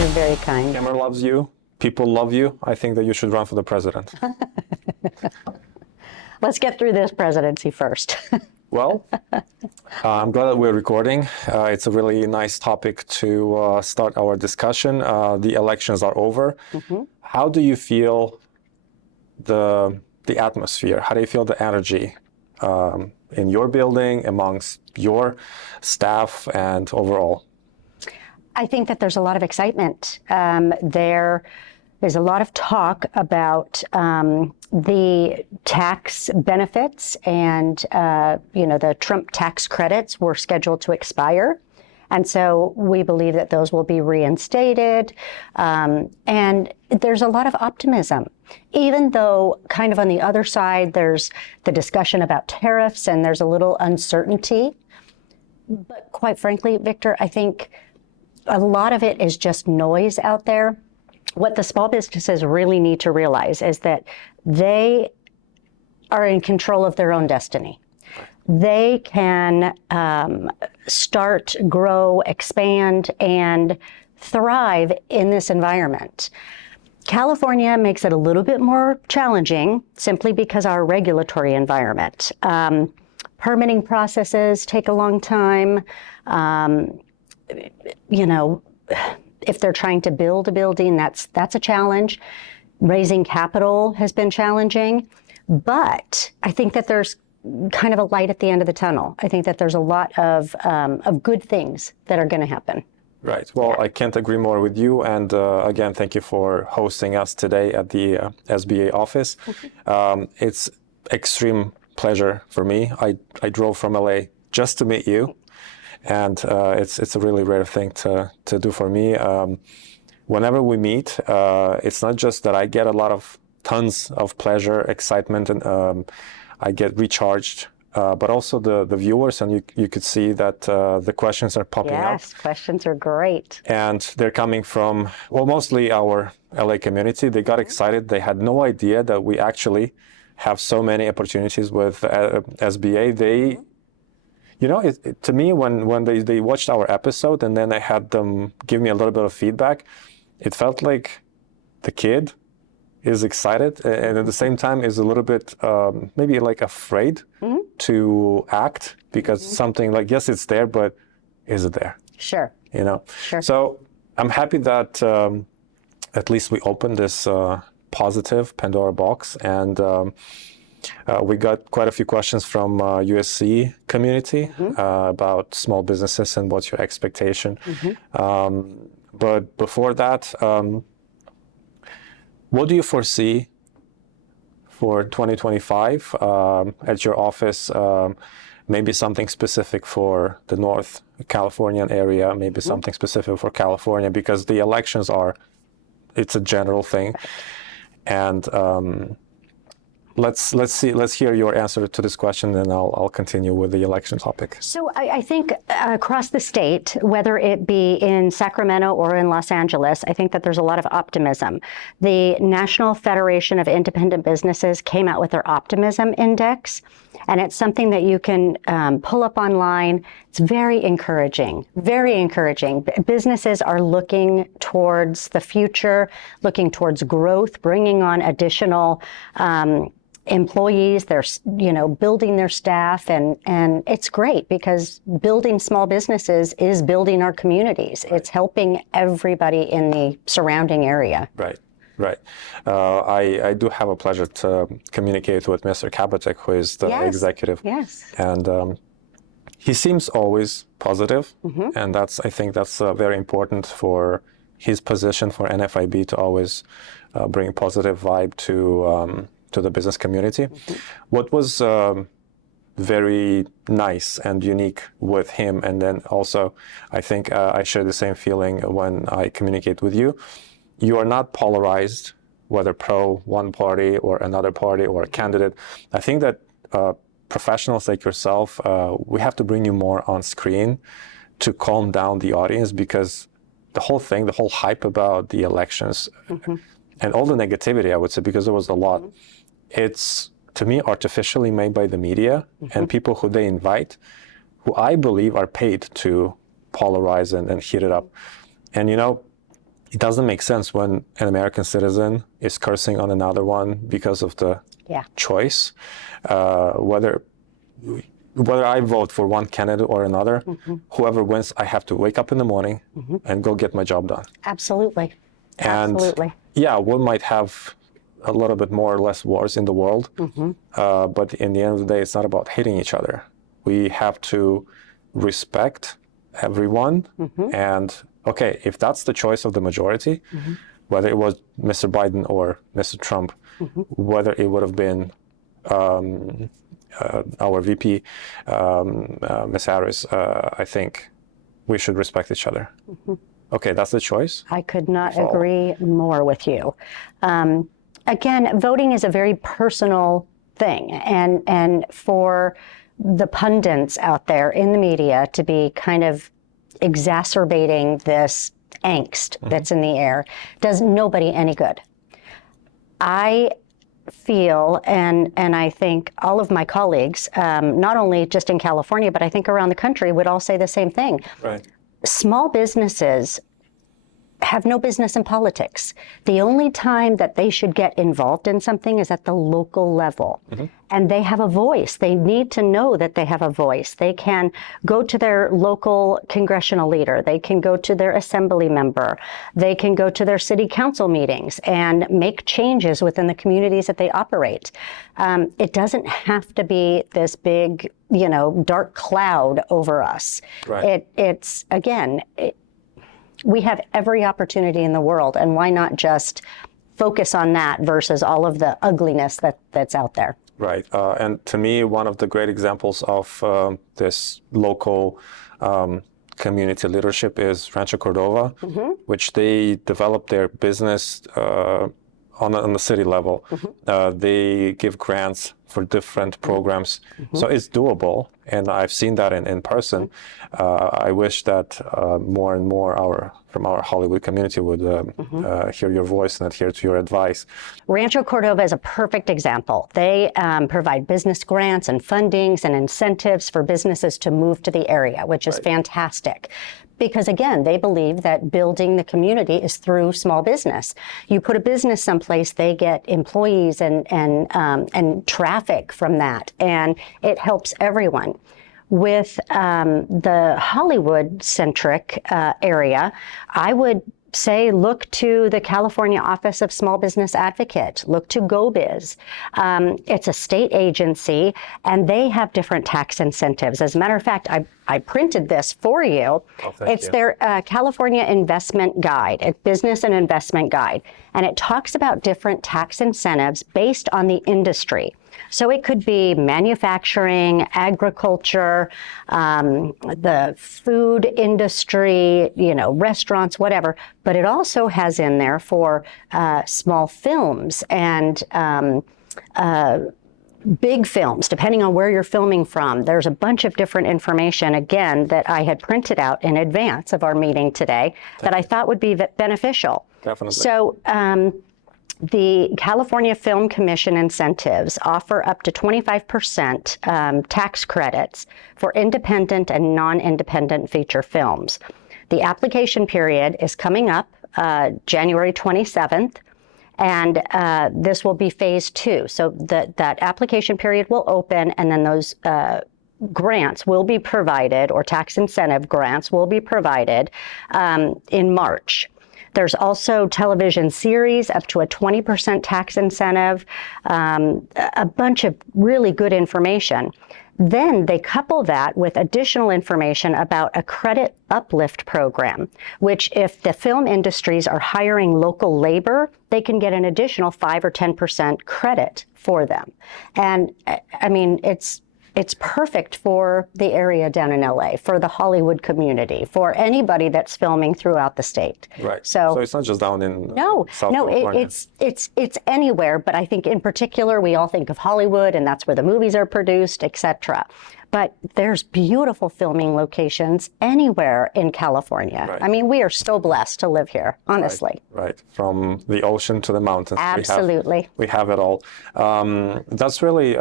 You're very kind. Cameron loves you. People love you. I think that you should run for the president. Let's get through this presidency first. Well, I'm glad that we're recording. It's a really nice topic to start our discussion. The elections are over. Mm-hmm. How do you feel the atmosphere? How do you feel the energy in your building, amongst your staff, and overall? I think that there's a lot of excitement. There's a lot of talk about the tax benefits, and the Trump tax credits were scheduled to expire. And so we believe that those will be reinstated. And there's a lot of optimism, even though kind of on the other side, there's the discussion about tariffs and there's a little uncertainty. But quite frankly, Victor, I think a lot of it is just noise out there. What the small businesses really need to realize is that they are in control of their own destiny. They can start, grow, expand, and thrive in this environment. California makes it a little bit more challenging simply because our regulatory environment. Permitting processes take a long time. If they're trying to build a building, that's a challenge. Raising capital has been challenging, but I think that there's kind of a light at the end of the tunnel. I think that there's a lot of good things that are going to happen. Right. Well, I can't agree more with you. And again, thank you for hosting us today at the SBA office. It's extreme pleasure for me. I drove from LA just to meet you. And it's a really rare thing to do for me. Whenever we meet, it's not just that I get tons of pleasure, excitement, and I get recharged, but also the viewers, and you could see that the questions are popping up. Yes, questions are great. And they're coming from, well, mostly our LA community. They got excited. They had no idea that we actually have so many opportunities with SBA. To me, when they watched our episode and then I had them give me a little bit of feedback, it felt like the kid is excited and at the same time is a little bit maybe like afraid to act because something like, yes, it's there, but is it there? Sure. Sure. So I'm happy that at least we opened this positive Pandora box, and we got quite a few questions from USC community about small businesses and what's your expectation. But before that, what do you foresee for 2025 at your office? Maybe something specific for the North Californian area, maybe something specific for California, because the elections it's a general thing. And Let's hear your answer to this question, and I'll continue with the election topic. So I think across the state, whether it be in Sacramento or in Los Angeles, I think that there's a lot of optimism. The National Federation of Independent Businesses came out with their Optimism Index, and it's something that you can pull up online. It's very encouraging, very encouraging. Businesses are looking towards the future, looking towards growth, bringing on additional employees. They're building their staff, and it's great because building small businesses is building our communities. Right. It's helping everybody in the surrounding area. Right. I do have a pleasure to communicate with Mr. Kabatek, who is the executive. Yes. And he seems always positive, and I think that's very important for his position for NFIB to always bring a positive vibe to the business community. What was very nice and unique with him, and then also I think I share the same feeling when I communicate with you. You are not polarized, whether pro one party or another party or a candidate. I think that professionals like yourself, we have to bring you more on screen to calm down the audience, because the whole hype about the elections and all the negativity, I would say, because there was a lot, it's, to me, artificially made by the media and people who they invite, who I believe are paid to polarize and heat it up. And it doesn't make sense when an American citizen is cursing on another one because of the choice. Whether I vote for one candidate or another, whoever wins, I have to wake up in the morning and go get my job done. Absolutely. And Absolutely. yeah, we might have a little bit more or less wars in the world, but in the end of the day, it's not about hating each other. We have to respect everyone. And okay, if that's the choice of the majority, whether it was Mr. Biden or Mr. Trump, whether it would have been our VP, Ms. Harris, I think we should respect each other. Okay, that's the choice. I could not agree more with you. Again, voting is a very personal thing, and for the pundits out there in the media to be kind of exacerbating this angst that's in the air does nobody any good. I feel, and I think all of my colleagues, not only just in California, but I think around the country would all say the same thing. Right. Small businesses have no business in politics. The only time that they should get involved in something is at the local level. And they have a voice. They need to know that they have a voice. They can go to their local congressional leader. They can go to their assembly member. They can go to their city council meetings and make changes within the communities that they operate. It doesn't have to be this big, dark cloud over us. Right. It's again, we have every opportunity in the world, and why not just focus on that versus all of the ugliness that's out there? Right. And to me, one of the great examples of this local community leadership is Rancho Cordova, which they developed their business on the city level. They give grants for different programs. So it's doable, and I've seen that in person. I wish that more and more from our Hollywood community would hear your voice and adhere to your advice. Rancho Cordova is a perfect example. They provide business grants and fundings and incentives for businesses to move to the area, which is fantastic. Because again, they believe that building the community is through small business. You put a business someplace, they get employees and traffic from that, and it helps everyone. With the Hollywood-centric area, I would say look to the California Office of Small Business Advocate, look to GoBiz. It's a state agency, and they have different tax incentives. As a matter of fact, I printed this for you. It's their California Investment Guide, a business and investment guide, and it talks about different tax incentives based on the industry. So it could be manufacturing, agriculture, the food industry, restaurants, whatever. But it also has in there for small films and big films, depending on where you're filming from. There's a bunch of different information, again, that I had printed out in advance of our meeting today that I thought would be beneficial. Definitely. So the California Film Commission incentives offer up to 25% tax credits for independent and non-independent feature films. The application period is coming up January 27th, and this will be phase 2. So that application period will open, and then those grants will be provided, or tax incentive grants will be provided in March. There's also television series up to a 20% tax incentive, a bunch of really good information. Then they couple that with additional information about a credit uplift program, which if the film industries are hiring local labor, they can get an additional 5 or 10% credit for them. And I mean, it's perfect for the area down in LA, for the Hollywood community, for anybody that's filming throughout the state. Right. So it's not just down in South California. It's anywhere, but I think in particular we all think of Hollywood, and that's where the movies are produced, etc. But there's beautiful filming locations anywhere in California. Right. I mean, we are so blessed to live here, honestly. Right. From the ocean to the mountains. Absolutely. We have it all. That's really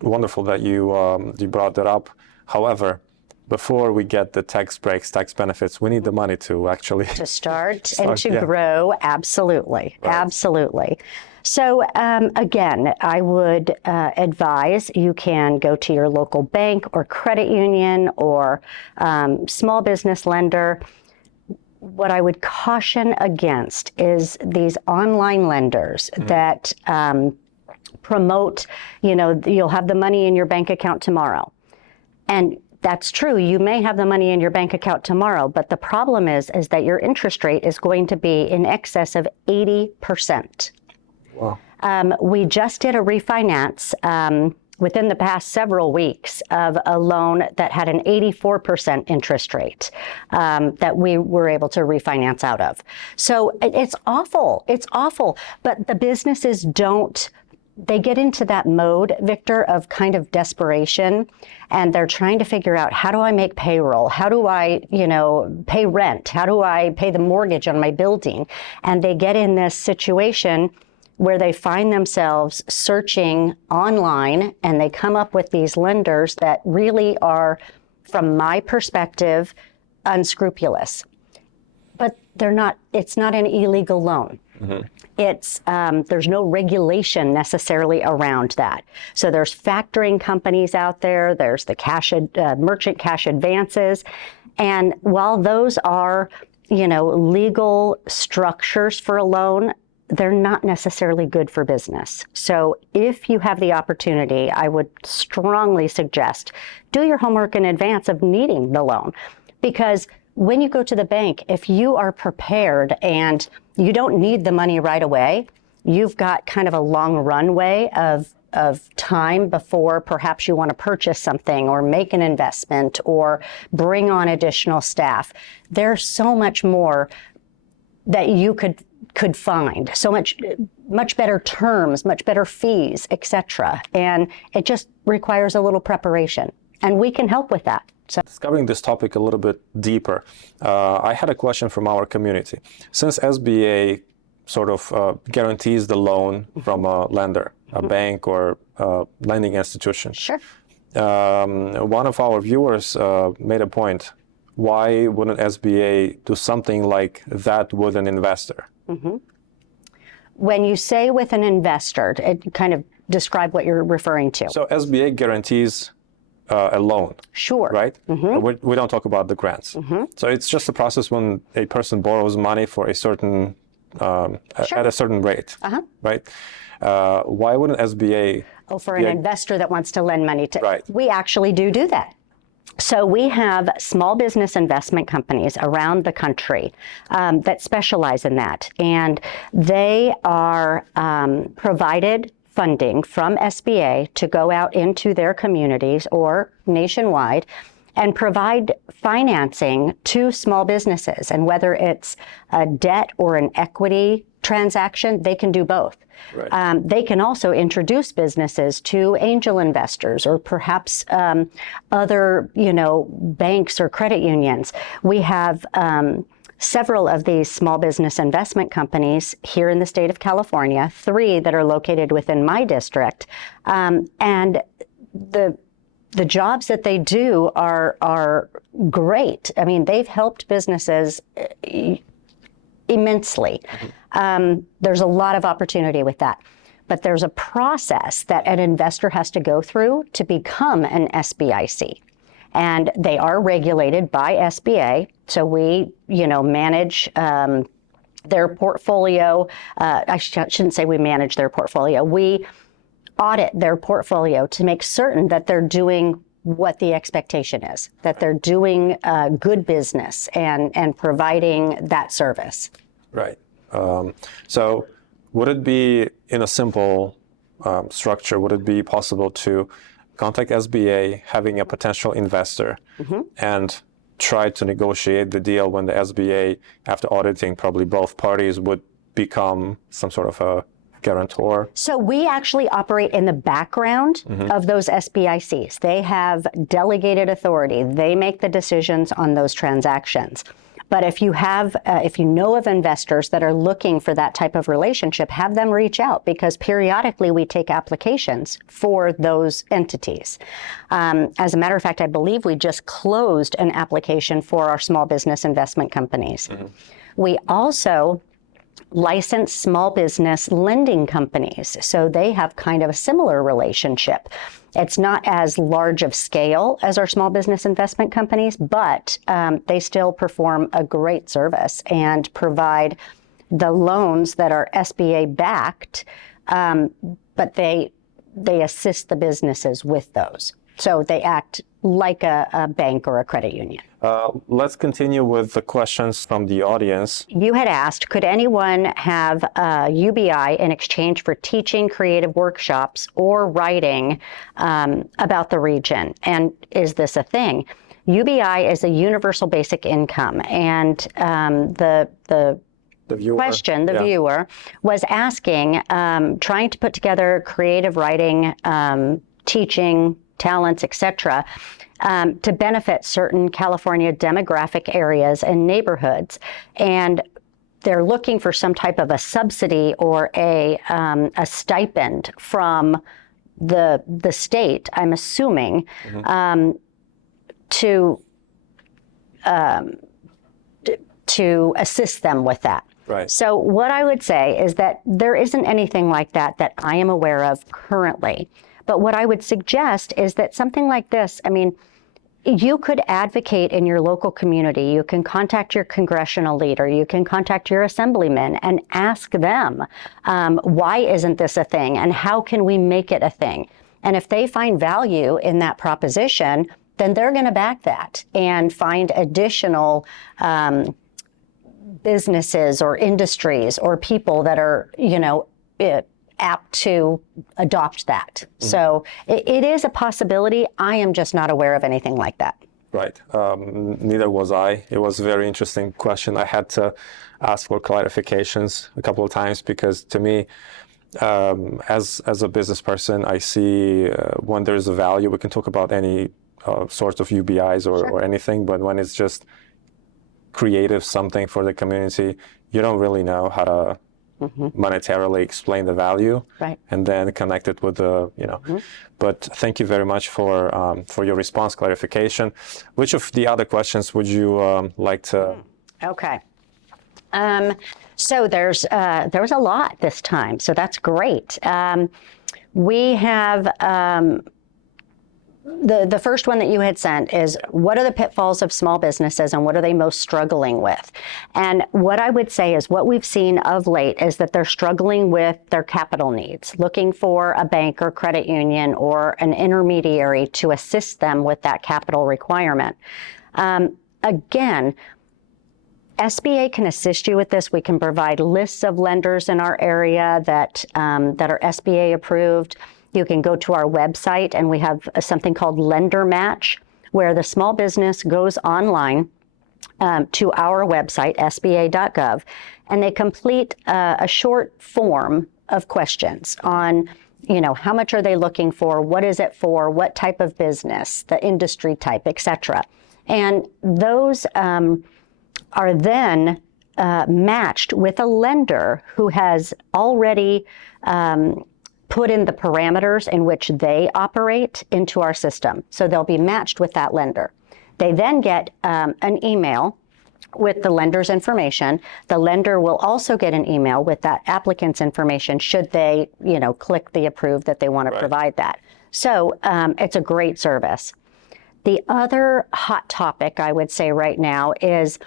wonderful that you brought that up. However, before we get the tax breaks, tax benefits, we need the money to actually to start and to yeah. grow. Absolutely. Right. Absolutely. So again, I would advise you can go to your local bank or credit union or small business lender. What I would caution against is these online lenders that promote, you'll have the money in your bank account tomorrow. And that's true. You may have the money in your bank account tomorrow, but the problem is that your interest rate is going to be in excess of 80%. Wow. We just did a refinance within the past several weeks of a loan that had an 84% interest rate that we were able to refinance out of. So it's awful. It's awful. But the businesses they get into that mode, Victor, of kind of desperation, and they're trying to figure out, how do I make payroll? How do I, pay rent? How do I pay the mortgage on my building? And they get in this situation where they find themselves searching online, and they come up with these lenders that really are, from my perspective, unscrupulous. But it's not an illegal loan. Mm-hmm. There's no regulation necessarily around that. So there's factoring companies out there, there's the merchant cash advances. And while those are, legal structures for a loan, they're not necessarily good for business. So if you have the opportunity, I would strongly suggest do your homework in advance of needing the loan. Because when you go to the bank, if you are prepared and you don't need the money right away, you've got kind of a long runway of time before perhaps you want to purchase something or make an investment or bring on additional staff. There's so much more that you could find, so much better terms, much better fees, etc. And it just requires a little preparation, and we can help with that. So, discovering this topic a little bit deeper, I had a question from our community. Since SBA sort of guarantees the loan from a lender, a bank or a lending institution. Sure. One of our viewers made a point. Why wouldn't SBA do something like that with an investor? Mm-hmm. When you say with an investor, kind of describe what you're referring to. So SBA guarantees a loan. Sure. Right? Mm-hmm. We don't talk about the grants. Mm-hmm. So it's just a process when a person borrows money for a certain, sure. At a certain rate. Uh-huh. Right? Why wouldn't SBA... Oh, for an investor that wants to lend money to... Right. We actually do that. So we have small business investment companies around the country that specialize in that. And they are provided funding from SBA to go out into their communities or nationwide and provide financing to small businesses. And whether it's a debt or an equity transaction, they can do both. Right. They can also introduce businesses to angel investors or perhaps other, banks or credit unions. We have several of these small business investment companies here in the state of California, 3 that are located within my district. And the jobs that they do are great. I mean, they've helped businesses immensely. Mm-hmm. There's a lot of opportunity with that. But there's a process that an investor has to go through to become an SBIC. And they are regulated by SBA. So we, manage their portfolio. I shouldn't say we manage their portfolio. We audit their portfolio to make certain that they're doing what the expectation is, that they're doing good business and providing that service. Right. So would it be, in a simple structure, would it be possible to contact SBA, having a potential investor, mm-hmm. and try to negotiate the deal when the SBA, after auditing, probably both parties would become some sort of a guarantor? So we actually operate in the background mm-hmm. of those SBICs. They have delegated authority. They make the decisions on those transactions. But if you have, if you know of investors that are looking for that type of relationship, have them reach out, because periodically we take applications for those entities. As a matter of fact, I believe we just closed an application for our small business investment companies. We also licensed small business lending companies. So they have kind of a similar relationship. It's not as large of scale as our small business investment companies, but they still perform a great service and provide the loans that are SBA backed, but they assist the businesses with those. So they act like a bank or a credit union. Let's continue with the questions from the audience. You had asked, could anyone have UBI in exchange for teaching creative workshops or writing about the region? And is this a thing? UBI is a universal basic income, and the viewer, question, the viewer, was asking, trying to put together creative writing, teaching, talents, etc., to benefit certain California demographic areas and neighborhoods. And they're looking for some type of a subsidy or a stipend from the state, I'm assuming, to assist them with that. Right. So what I would say is that there isn't anything like that that I am aware of currently. But what I would suggest is that something like this, I mean, you could advocate in your local community. You can contact your congressional leader. You can contact your assemblyman and ask them, why isn't this a thing? And how can we make it a thing? And if they find value in that proposition, then they're going to back that and find additional businesses or industries or people that are, apt to adopt that. So it is a possibility. I am just not aware of anything like that. Right. Neither was I. It was a very interesting question. I had to ask for clarifications a couple of times because to me, as a business person, I see when there's a value, we can talk about any sorts of UBIs or anything, but when it's just creative something for the community, you don't really know how to monetarily explain the value, and then connect it with the, But thank you very much for your response clarification. Which of the other questions would you like to? Okay. So there's a lot this time, so that's great. We have the first one that you had sent is, what are the pitfalls of small businesses and what are they most struggling with? And what I would say is what we've seen of late is that they're struggling with their capital needs, looking for a bank or credit union or an intermediary to assist them with that capital requirement. Again, SBA can assist you with this. We can provide lists of lenders in our area that are SBA approved. You can go to our website, and we have something called Lender Match, where the small business goes online to our website, sba.gov, and they complete a short form of questions on, how much are they looking for, what is it for, what type of business, the industry type, etc. And those are then matched with a lender who has already put in the parameters in which they operate into our system. So they'll be matched with that lender. They then get an email with the lender's information. The lender will also get an email with that applicant's information should they, click the approve that they want to provide that. So it's a great service. The other hot topic I would say right now is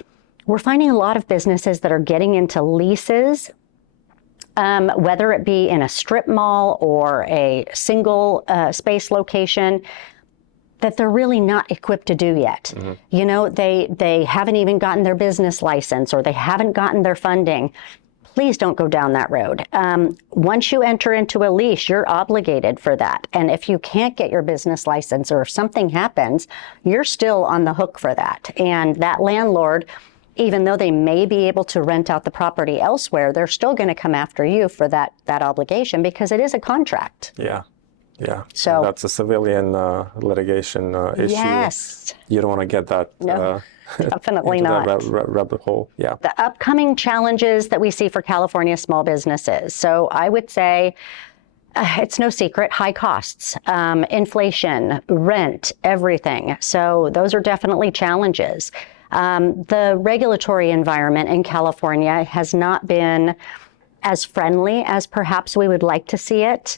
we're finding a lot of businesses that are getting into leases, whether it be in a strip mall or a single space location, that they're really not equipped to do yet. They haven't even gotten their business license or they haven't gotten their funding. Please don't go down that road. Once you enter into a lease, you're obligated for that. And if you can't get your business license or if something happens, you're still on the hook for that. And that landlord, even though they may be able to rent out the property elsewhere, they're still going to come after you for that obligation because it is a contract. Yeah. Yeah. So that's a civilian litigation issue. yes, You don't want to get that no, definitely into not. that rabbit hole. Yeah. The upcoming challenges that we see for California small businesses. So I would say it's no secret, high costs, inflation, rent, everything. So those are definitely challenges. The regulatory environment in California has not been as friendly as perhaps we would like to see it.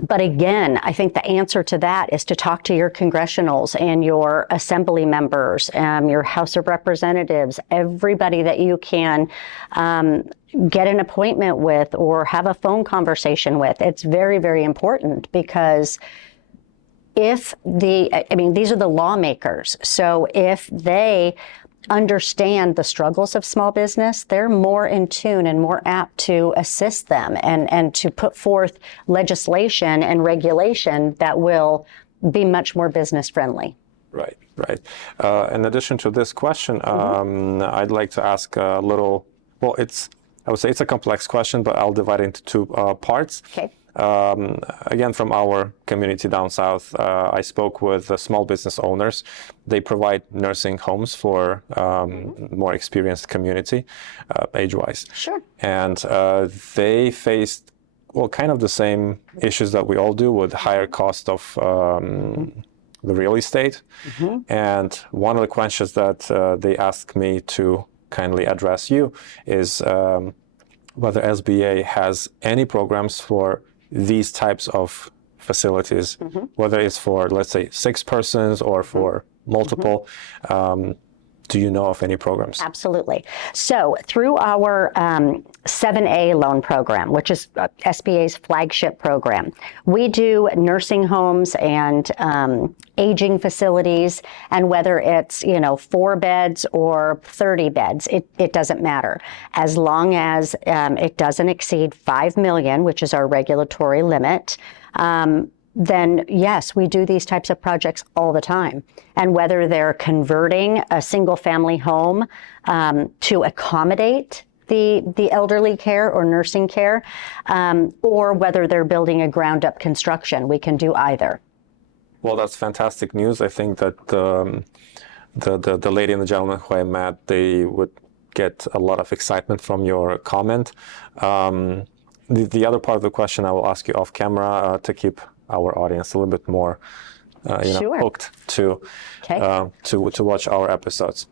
But again, I think the answer to that is to talk to your congressionals and your assembly members, your House of Representatives, everybody that you can get an appointment with or have a phone conversation with. It's very, very important because these are the lawmakers. So if they understand the struggles of small business, they're more in tune and more apt to assist them and to put forth legislation and regulation that will be much more business friendly. Right, right. In addition to this question, I'd like to ask a little, well, I would say it's a complex question, but I'll divide it into two parts. Okay. Again, from our community down south, I spoke with small business owners. They provide nursing homes for more experienced community, age-wise. Sure. And they faced, well, kind of the same issues that we all do with higher cost of the real estate. And one of the questions that they asked me to kindly address you is whether SBA has any programs for these types of facilities, whether it's for, let's say, 6 persons or for multiple. Do you know of any programs? Absolutely. So through our 7A loan program, which is SBA's flagship program, we do nursing homes and aging facilities, and whether it's 4 beds or 30 beds, it doesn't matter. As long as it doesn't exceed $5 million, which is our regulatory limit, then yes, we do these types of projects all the time. And whether they're converting a single family home to accommodate the elderly care or nursing care, or whether they're building a ground up construction, we can do either. Well, that's fantastic news. I think that the lady and the gentleman who I met, they would get a lot of excitement from your comment. The other part of the question I will ask you off camera to keep our audience a little bit more, Sure. hooked to watch our episodes.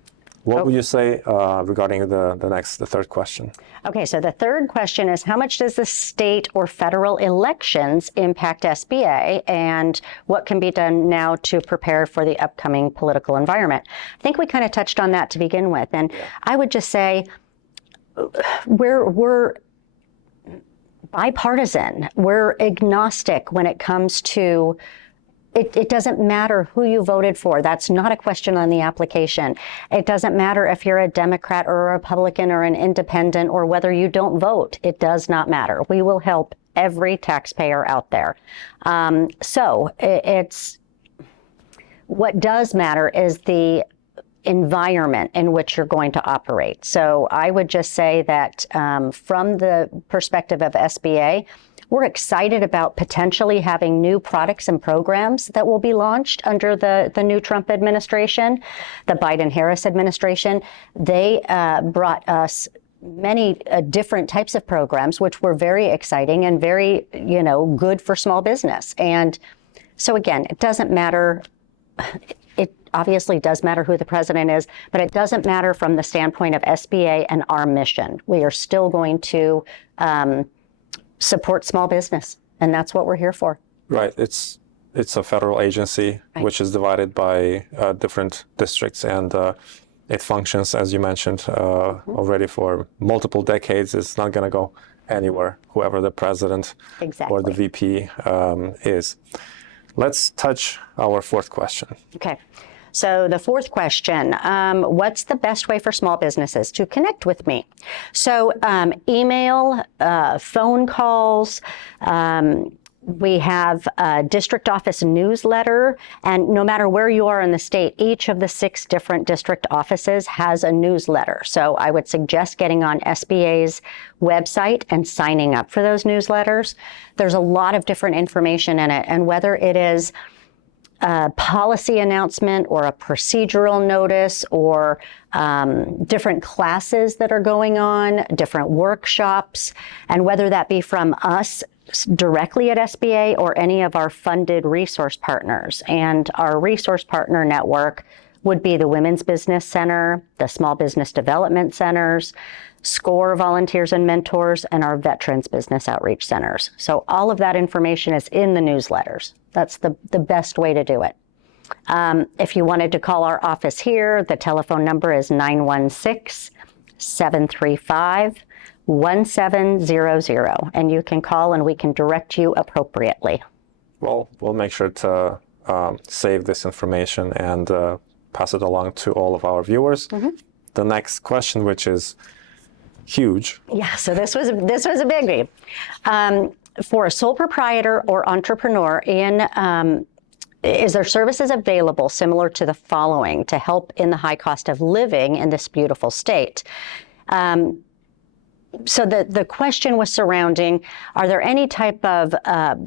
What would you say regarding the third question? Okay, so the third question is, how much does the state or federal elections impact SBA, and what can be done now to prepare for the upcoming political environment? I think we kind of touched on that to begin with, and I would just say we're bipartisan. We're agnostic when it comes to it doesn't matter who you voted for. That's not a question on the application. It doesn't matter if you're a Democrat or a Republican or an independent or whether you don't vote. It does not matter. We will help every taxpayer out there. So it's what does matter is the environment in which you're going to operate. So I would just say that from the perspective of SBA, we're excited about potentially having new products and programs that will be launched under the new Trump administration, the Biden-Harris administration. They brought us many different types of programs, which were very exciting and very, good for small business. And so again, it doesn't matter. It obviously does matter who the president is, but it doesn't matter from the standpoint of SBA and our mission. We are still going to support small business, and that's what we're here for. Right. It's a federal agency, right, which is divided by different districts, and it functions, as you mentioned, already for multiple decades. It's not going to go anywhere, whoever the president or the VP is. Let's touch our fourth question. Okay. So the fourth question, what's the best way for small businesses to connect with me? So email, phone calls, We have a district office newsletter, and no matter where you are in the state, each of the 6 different district offices has a newsletter. So I would suggest getting on SBA's website and signing up for those newsletters. There's a lot of different information in it, and whether it is a policy announcement or a procedural notice or different classes that are going on, different workshops, and whether that be from us directly at SBA or any of our funded resource partners. And our resource partner network would be the Women's Business Center, the Small Business Development Centers, SCORE Volunteers and Mentors, and our Veterans Business Outreach Centers. So all of that information is in the newsletters. That's the best way to do it. If you wanted to call our office here, the telephone number is 916-735-1700, and you can call and we can direct you appropriately. Well, we'll make sure to save this information and pass it along to all of our viewers. The next question, which is huge. Yeah, so this was a biggie. For a sole proprietor or entrepreneur is there services available similar to the following to help in the high cost of living in this beautiful state? So the question was surrounding, are there any type of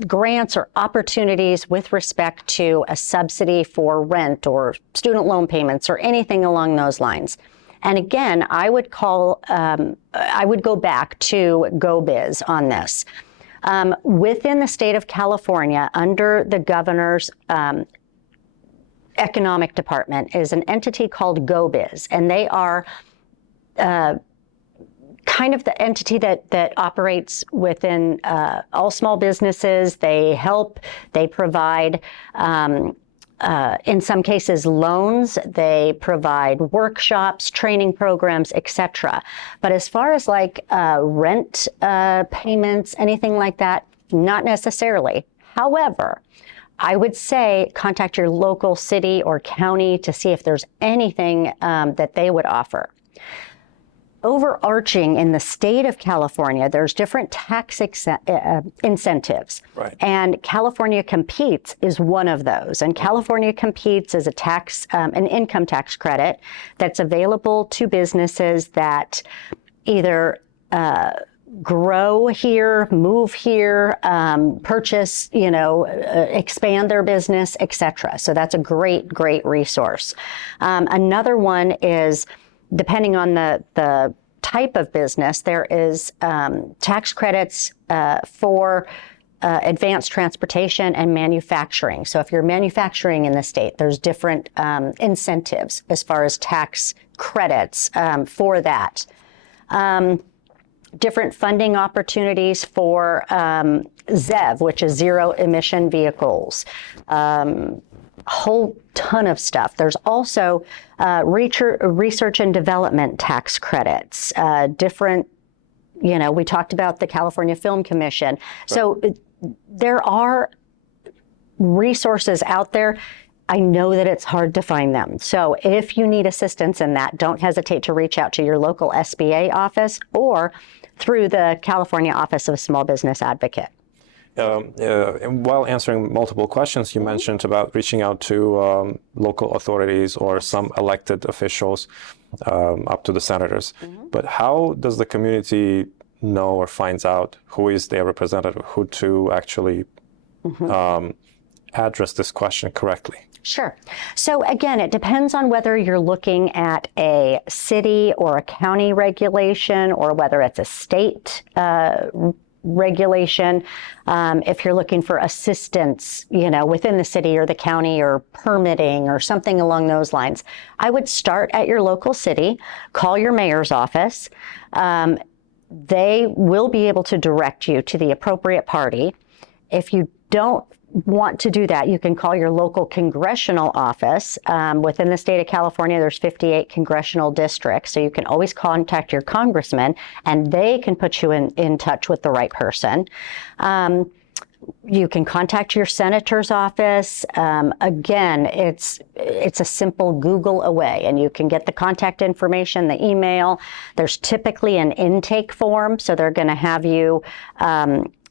grants or opportunities with respect to a subsidy for rent or student loan payments or anything along those lines? And again, I would go back to GoBiz on this. Within the state of California, under the governor's economic department is an entity called GoBiz, and they are kind of the entity that operates within all small businesses. They help, they provide, in some cases, loans. They provide workshops, training programs, etc. But as far as like rent payments, anything like that, not necessarily. However, I would say contact your local city or county to see if there's anything that they would offer. Overarching in the state of California, there's different tax incentives. Right. And California Competes is one of those. And California Competes is an income tax credit that's available to businesses that either grow here, move here, purchase, expand their business, etc. So that's a great, great resource. Another one is, depending on the type of business, there is tax credits for advanced transportation and manufacturing. So if you're manufacturing in the state, there's different incentives as far as tax credits for that. Different funding opportunities for ZEV, which is zero emission vehicles. Whole ton of stuff. There's also research and development tax credits, different, we talked about the California Film Commission. Right. So there are resources out there. I know that it's hard to find them. So if you need assistance in that, don't hesitate to reach out to your local SBA office or through the California Office of Small Business Advocate. While answering multiple questions, you mentioned about reaching out to local authorities or some elected officials up to the senators. But how does the community know or finds out who is their representative, who to actually address this question correctly? Sure. So again, it depends on whether you're looking at a city or a county regulation or whether it's a state regulation. If you're looking for assistance, within the city or the county or permitting or something along those lines, I would start at your local city, call your mayor's office. They will be able to direct you to the appropriate party. If you don't want to do that, you can call your local congressional office. Within the state of California, there's 58 congressional districts, so you can always contact your congressman, and they can put you in touch with the right person. You can contact your senator's office. Again, it's a simple Google away, and you can get the contact information, the email. There's typically an intake form, so they're going to have you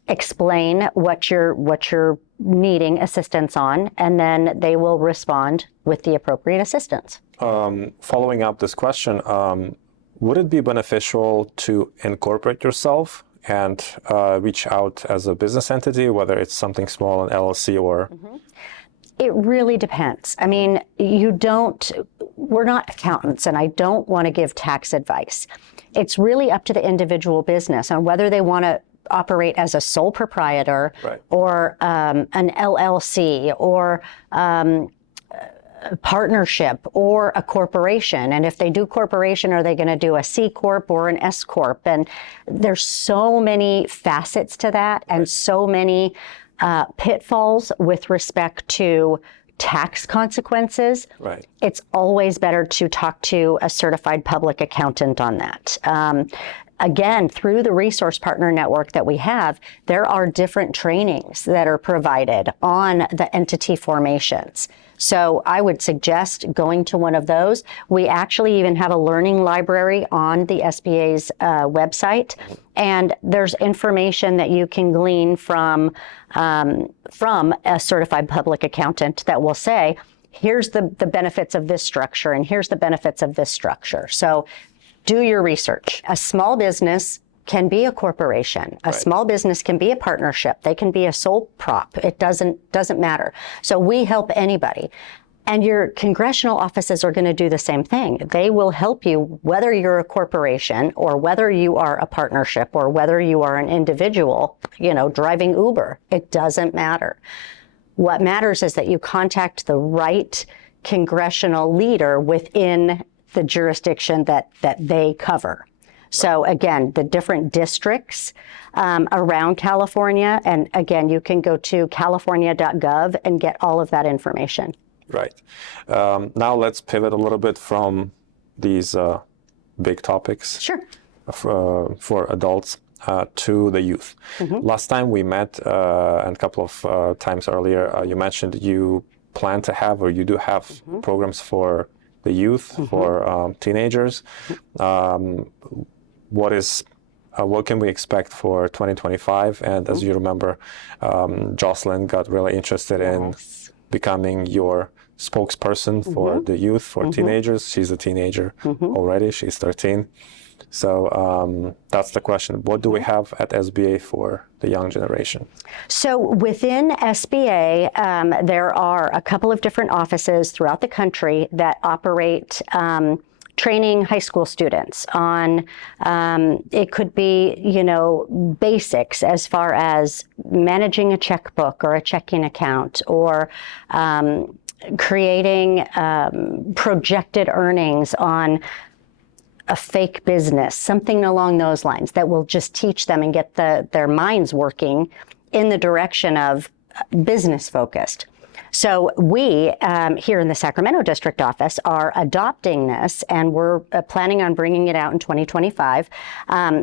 explain what you're needing assistance on, and then they will respond with the appropriate assistance. Following up this question, would it be beneficial to incorporate yourself and reach out as a business entity, whether it's something small, an LLC or? It really depends. I mean, we're not accountants, and I don't want to give tax advice. It's really up to the individual business on whether they want to operate as a sole proprietor, right, or an LLC, or a partnership, or a corporation. And if they do corporation, are they going to do a C Corp or an S Corp? And there's so many facets to that, and right, so many pitfalls with respect to tax consequences. Right. It's always better to talk to a certified public accountant on that. Again, through the Resource Partner Network that we have, there are different trainings that are provided on the entity formations. So I would suggest going to one of those. We actually even have a learning library on the SBA's website, and there's information that you can glean from a certified public accountant that will say, here's the benefits of this structure, and here's the benefits of this structure. So do your research. A small business can be a corporation. A small business can be a partnership. They can be a sole prop. It doesn't matter. So we help anybody. And your congressional offices are going to do the same thing. They will help you whether you're a corporation or whether you are a partnership or whether you are an individual, driving Uber. It doesn't matter. What matters is that you contact the right congressional leader within the jurisdiction that they cover. So again, the different districts around California, and again, you can go to california.gov and get all of that information. Right. Now let's pivot a little bit from these big topics. Sure. For adults to the youth. Last time we met, and a couple of times earlier, you mentioned you plan to have, or you do have programs for the youth, for teenagers. What can we expect for 2025? And as you remember, Jocelyn got really interested in becoming your spokesperson for the youth, for teenagers. She's a teenager already. She's 13. So that's the question. What do we have at SBA for the young generation? So within SBA, there are a couple of different offices throughout the country that operate training high school students on, it could be, basics as far as managing a checkbook or a checking account, or creating projected earnings on a fake business, something along those lines that will just teach them and get their minds working in the direction of business focused. So we here in the Sacramento district office are adopting this, and we're planning on bringing it out in 2025.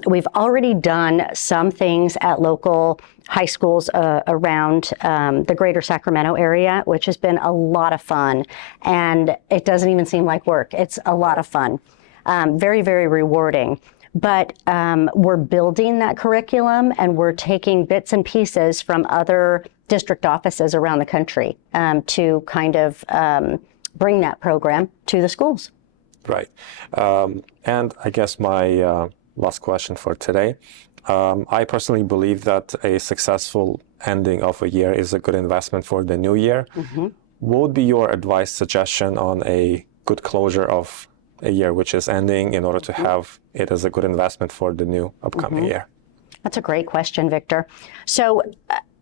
We've already done some things at local high schools around the greater Sacramento area, which has been a lot of fun. And it doesn't even seem like work. It's a lot of fun. Very, very rewarding. But we're building that curriculum, and we're taking bits and pieces from other district offices around the country to kind of bring that program to the schools. Right. And I guess my last question for today. I personally believe that a successful ending of a year is a good investment for the new year. What would be your advice, suggestion on a good closure of a year which is ending in order to have it as a good investment for the new upcoming year? That's a great question, Victor. So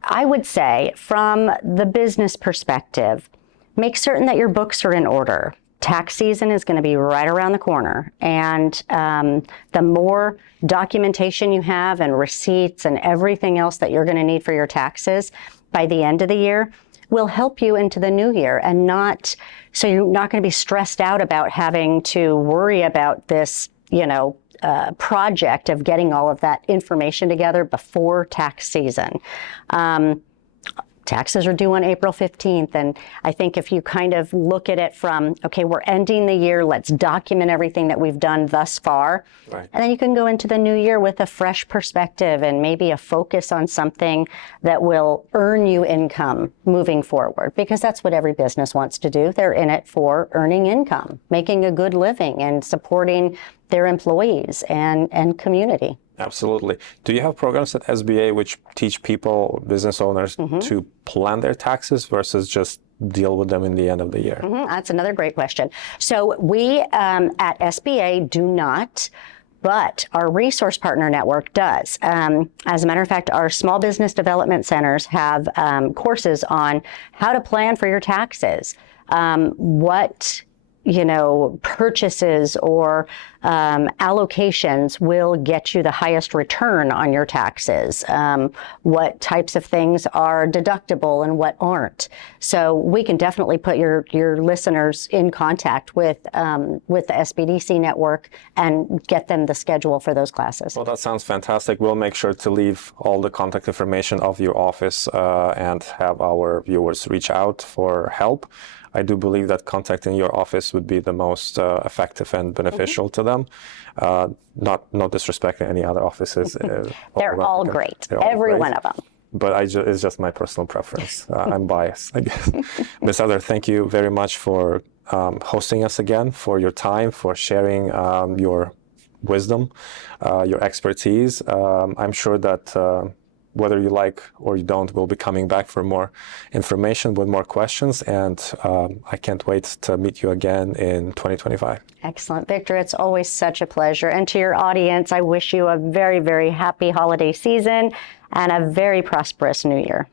I would say from the business perspective, make certain that your books are in order. Tax season is going to be right around the corner. And the more documentation you have and receipts and everything else that you're going to need for your taxes by the end of the year will help you into the new year, and so you're not going to be stressed out about having to worry about this, project of getting all of that information together before tax season. taxes are due on April 15th. And I think if you kind of look at it from, okay, we're ending the year, let's document everything that we've done thus far. Right. And then you can go into the new year with a fresh perspective and maybe a focus on something that will earn you income moving forward, because that's what every business wants to do. They're in it for earning income, making a good living, and supporting their employees and community. Absolutely. Do you have programs at SBA which teach people, business owners, to plan their taxes versus just deal with them in the end of the year? That's another great question. So we at SBA do not, but our resource partner network does. As a matter of fact, our small business development centers have courses on how to plan for your taxes, what purchases or allocations will get you the highest return on your taxes, what types of things are deductible and what aren't. So we can definitely put your listeners in contact with the SBDC network and get them the schedule for those classes. Well, that sounds fantastic. We'll make sure to leave all the contact information of your office and have our viewers reach out for help. I do believe that contacting your office would be the most effective and beneficial to them. Not disrespecting any other offices. They're all great. Every one of them. But it's just my personal preference. I'm biased, I guess. Ms. Adler, thank you very much for hosting us again, for your time, for sharing your wisdom, your expertise. I'm sure that whether you like or you don't, we'll be coming back for more information with more questions. And I can't wait to meet you again in 2025. Excellent, Victor. It's always such a pleasure. And to your audience, I wish you a very, very happy holiday season and a very prosperous new year.